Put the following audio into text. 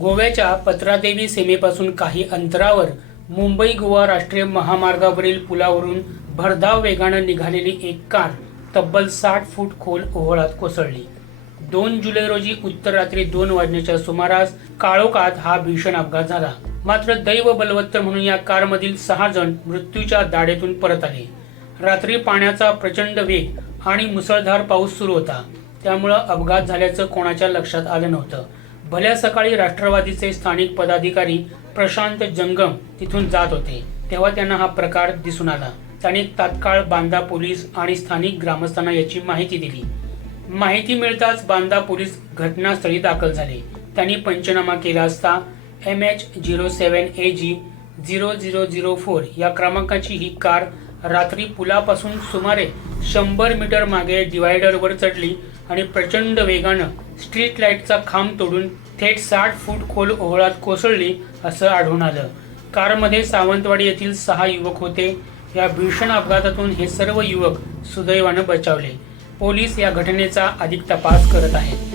गोव्याच्या पत्रादेवी सीमेपासून काही अंतरावर मुंबई गोवा राष्ट्रीय महामार्गावरील पुलावरून भरधाव वेगाने निघालेली एक कार तब्बल 60 फूट खोल ओहोळात कोसळली। 2 जुलै रोजी उत्तर रात्री 2 वाजण्याच्या सुमारास काळोखात हा भीषण अपघात झाला। मात्र दैव बलवत्तर म्हणून या कारमधील 6 जण मृत्यूच्या दाढेतून परत आले। रात्री पाण्याचा प्रचंड वेग आणि मुसळधार पाऊस सुरू होता, त्यामुळे अपघात झाल्याचं कोणाच्या लक्षात आलं नव्हतं। भल्या सकाळी राष्ट्रवादीचे स्थानिक पदाधिकारी प्रशांत जंगम तिथून जात होते, तेव्हा त्यांना हा प्रकार दिसून आला। त्यांनी तात्काळ बांदा पोलीस आणि स्थानिक ग्रामस्थांना याची माहिती दिली। माहिती मिळताच बांदा पोलीस घटनास्थळी दाखल झाले। त्यांनी पंचनामा केला असता MH07AG 0004 या क्रमांकाची ही कार रात्री पुलापासून सुमारे 100 मीटर मागे डिवायडरवर चढली आणि प्रचंड वेगानं स्ट्रीट लाईटचा खांब तोडून थेट 60 फूट खोल ओहोळात कोसळली असं आढळून आलं। कारमध्ये सावंतवाडी येथील 6 युवक होते। या भीषण अपघातातून हे सर्व युवक सुदैवानं बचावले। पोलीस या घटनेचा अधिक तपास करत आहेत।